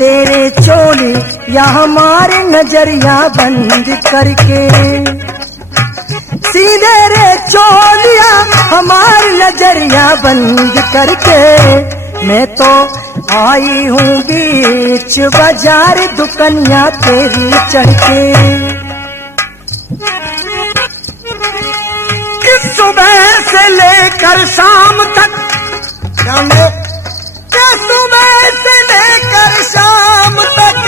सीधे रे चोली या हमारे नजरिया बंद करके, सीधे रे चोलिया हमारी नजरिया बंद करके। मैं तो आई हूँ बीच बाजार दुकनिया तेरी चढ़ के। कि सुबह से लेकर शाम तक, कि सुबह से लेकर शाम तक,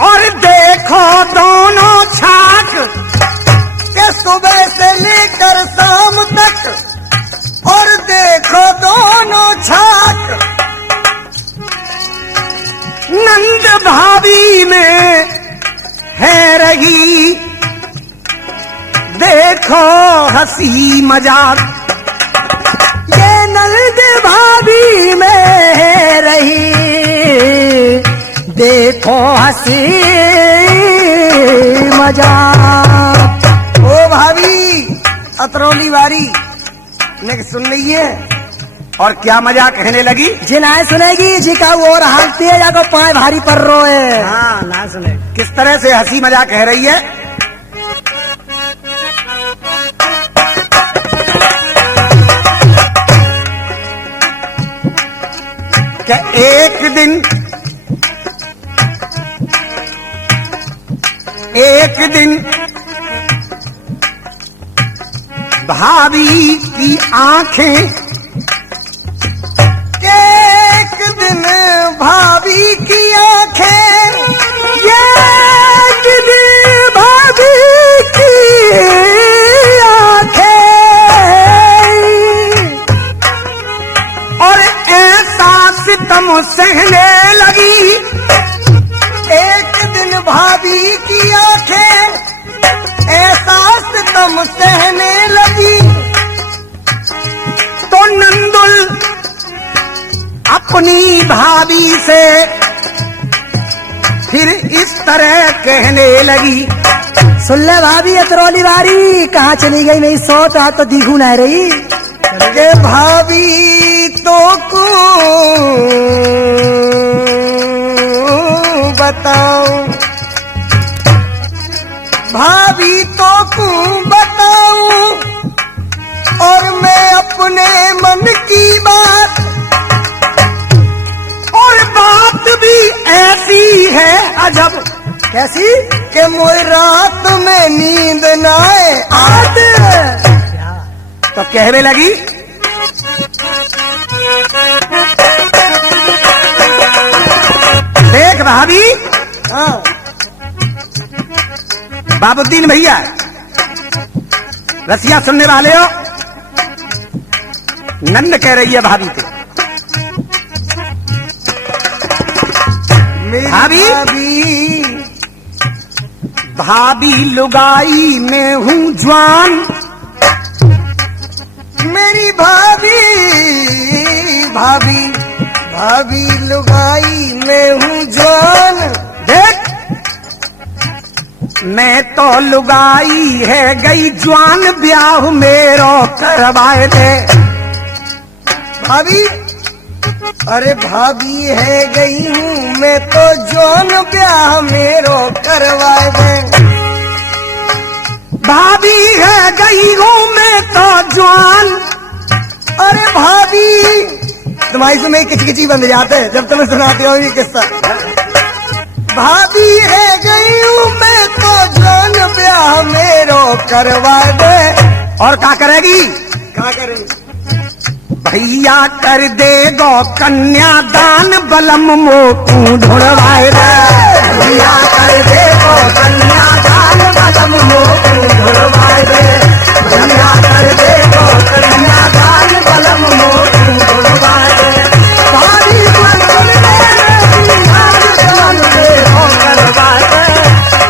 और देखो दोनों छाक, के सुबह से लेकर शाम तक, और देखो दोनों छाक। नंद भाभी में है रही देखो हंसी मजाक, ये नंद भाभी में है रही देखो हंसी मजाक। ओ भाभी अतरौली वारी ने सुन ली है, और क्या मजाक कहने लगी। जी ना सुनेगी जी का वो हालती है जाको पाए भारी पर रोए। हाँ ना सुने, किस तरह से हंसी मजाक कह रही है। क्या एक दिन भाभी की आंखें, एक दिन भाभी की आंखें, एक दिन भाभी की आंखें, और ऐसा सितम सहने लगी। एक दिन भाभी की आंखें ऐसा सितम सहने लगी, तो नंदुल अपनी भाभी से फिर इस तरह कहने लगी। सुन ले भाभी अतरौली वारी कहाँ चली गई मेरी सौत, आज तो दिखू ना रही। के भाभी तो को बताऊं, भाभी तो को बताऊं, और मैं अपने मन की बात, और बात भी ऐसी है अजब। कैसी? के मोर रात में नींद ना आए। तो कहने लगी देख भाभी, बाबुद्दीन भैया रसिया सुनने वाले हो, नंद कह रही है भाभी को, भाभी भाभी लुगाई में हूँ जवान, मेरी भाभी भाभी भाभी लुगाई में हूँ जवान। देख मैं तो लुगाई है गई जवान, ब्याह मेरो करवाए दे। भाभी अरे भाभी है गई हूँ मैं तो जवान, ब्याह मेरो करवाए दे। भाभी है गई हूँ मैं तो जवान, अरे भाभी तुम्हारी से मैं किचकिची बंद जाते हैं जब तुम्हें सुनाती हो ये किस्सा। भाभी है गई हूँ मैं तो जवान, ब्याह मेरो करवा दे। और क्या करेगी? क्या करेगी? भैया कर देगो कन्यादान, बलम मोकू ढूंढवाए दे। भैया कर देगो कन्यादान, बलम मोकू ढूंढवाए दे। भैया कर देगो कन्यादान, बलम मोकू ढूंढवाए दे। भारी मंगल में नाम दे हो करवाए दे।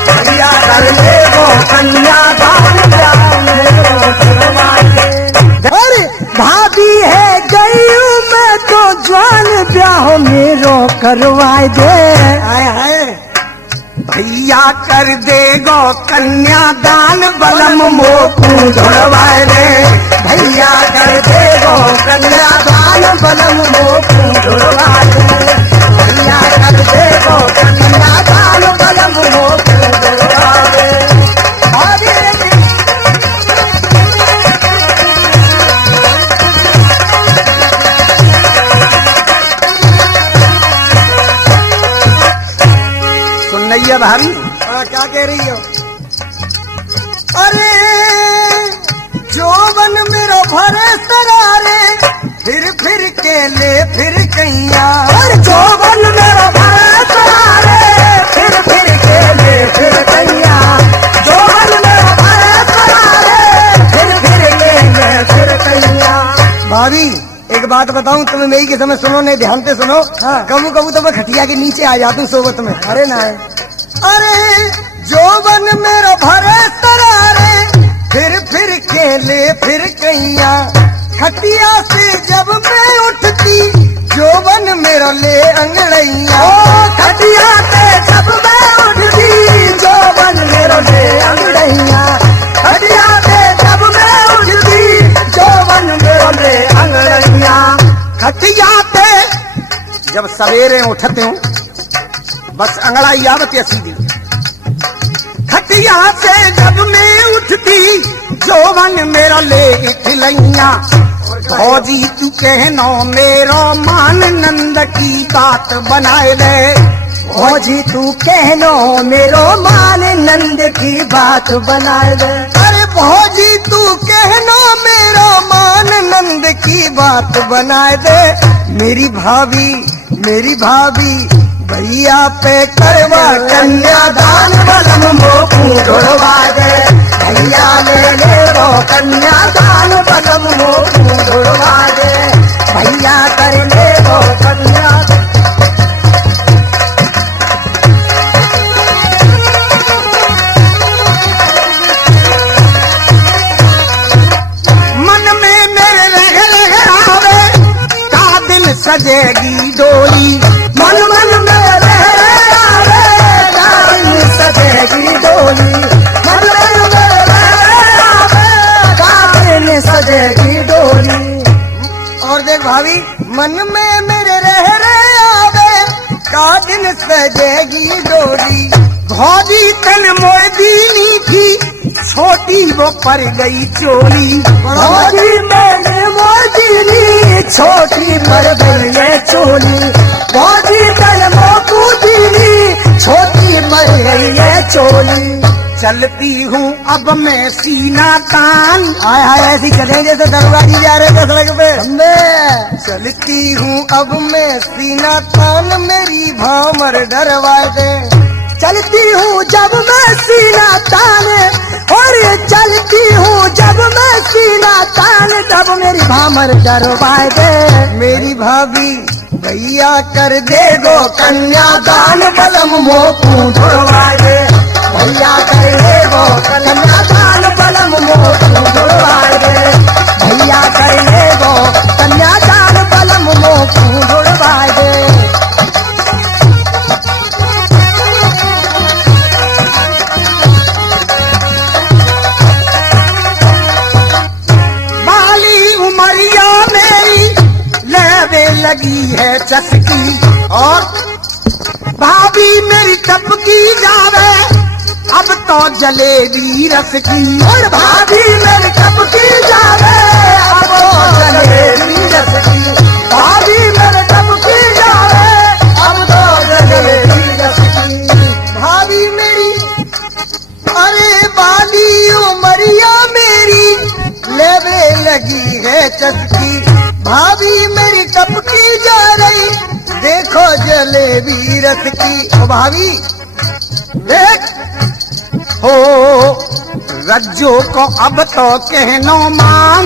भैया कर देगो कन्यादान, बलम मोकू ढूंढवाए दे। अरे भाभी है गई हूँ मैं तो जवान, ब्याह मेरो करवाए दे। हाय हाय भैया कर देगो कन्यादान, बलम मोकू ढूंढवाए दे। भैया कर देगो कन्यादान, बलम मोकू ढुड़वा दे भैया कर दे गो कन्यादान बलम मोकू ढुड़वा दे। सुनैया भाभी क्या कह रही हो? अरे जोवन मेरो भरे सरारे फिर के ले फिर कैया। अरे जोवन मेरो भरे सरारे फिर के ले फिर कैया। जोवन मेरो भरे सरारे फिर के ले फिर कैया। भाभी एक बात बताऊं तुम्हें, मेरी के समय सुनो, नहीं ध्यान से सुनो। हाँ। कबू कबू तो मैं खटिया के नीचे आ जाता हूँ सोबत में। अरे ना, अरे जोवन मेरो भरे सरारे फिर के ले फिर कैया। खटिया से जब मैं उठती जोवन मेरो ले अंगड़ैया। खटिया से जब मैं उठती जोवन मेरो ले अंगड़ैया। खटिया से जब मैं उठती जोवन मेरो ले अंगड़ैया। खटिया पे जब सवेरे उठते हूँ बस अंगड़ाई आवत सीधी। खटिया से जब मैं उठती जोवन मेरा ले इठलैया। भौजी तू कहनो मेरो मान नंद की बात बनाए दे। भौजी तू कहनो मेरो मान नंद की बात बनाए दे। अरे भौजी तू कहनो मेरो मान नंद की बात बनाए दे। मेरी भाभी भैया पे करवा कन्यादान बलम मोकू ढुड़वा दे भैया ले वो कन्यादान बलम मोकू ढुड़वा दे भैया कर ले वो कन्या। मन में मेरे रह आवे का दिल सजेगी डोली। मन में सजेगी डोली। मन में सजेगी डोली। और देख भाभी मन में मेरे रह आवे का दिन सजेगी डोली। भौजी तन मोड़ दीनी थी छोटी वो पर गई चोली। भौजी मैंने मोड़ दीनी छोटी पर गई ये चोली। भौजी तन मोकू दीनी छोटी पर गई ये चोली। चलती हूँ अब मैं सीना तान। आया ऐसी चले जैसे दरबार जी जा रहे थे सड़क पे। चलती हूँ अब मैं सीना तान मेरी भामर डरवाए दे। चलती हूँ जब मैं सीना तान और चलती हूँ जब मैं सीना तान तब मेरी भामर डरवाए दे। मेरी भाभी भैया कर दे गो कन्यादान बलम मोकू ढुड़वाए दे भैया कर दे गो कन्यादान बलम मोकू ढुड़वाए दे भैया कर दे गो कन्यादान बलम मोकू ढुड़वाए दे। लगी है चसकी और भाभी मेरी टपकी जावे अब तो जलेबी रस की। और भाभी मेरी टपकी जावे अब तो जलेबी रस की। भाभी मेरी टपकी जावे अब तो जलेबी रस की। भाभी मेरी अरे बाली उमरिया मेरी लेवे लगी है चसकी। भाभी मेरी टपकी जा रही देखो जलेबी रस की। ओ भाभी देख हो रज्जो को अब तो कहनो मान।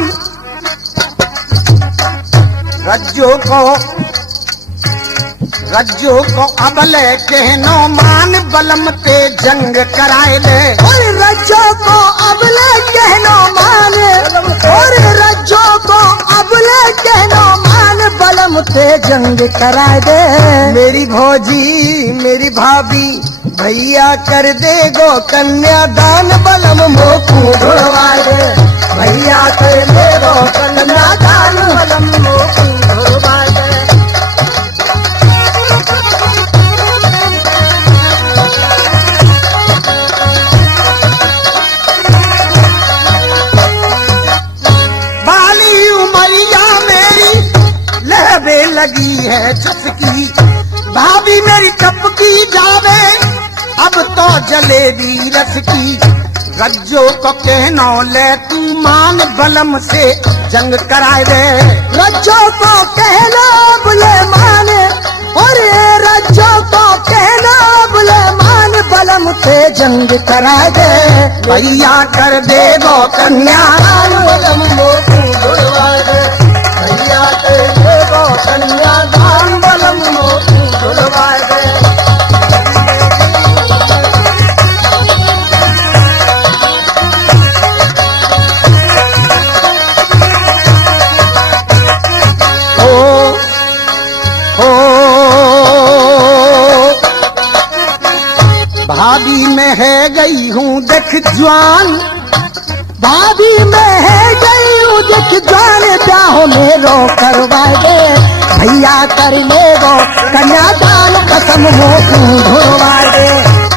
रज्जो को अब ले कहनो मान बलम ते जंग कराए ले। और रज्जो को अब ले कहनो मान और रज्जो को अब ले कहनो मान बलम ते जंग कराए दे। मेरी भौजी मेरी भाभी भैया कर दे गो कन्यादान बलम मोकू ढुड़वाए दे भैया कर दे गो कन्यादान बलम मोकू ढुड़वाए दे लगी है चुस्की, भाभी मेरी टपकी जावे अब तो जलेबी रस की। रज्जो को कहना ले तू मान बलम से जंग कराए दे, रज्जो को कहना बुले माने, और रज्जो को कहना बुले मान बलम से जंग करा दे। भैया कर दे गो कन्यादान बलम मोती जुड़वा दे, भैया कर दे गो कन्यादान बलम मोती जुड़वा दे। भाभी मैं है गई हूँ देख जवान, भाभी मैं है गई हूँ देख जवान, ब्याह मेरो करवाए दे। भैया कर ले गो कन्यादान कसम मोती ढुड़वाए दे,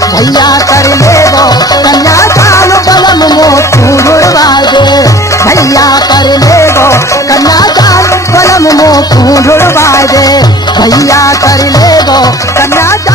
भैया कर ले गो कन्यादान बलम मोती ढुड़वाए दे, भैया कर ले गो कन्यादान बलम मोती ढुड़वाए दे, भैया कर ले गो कन्यादान।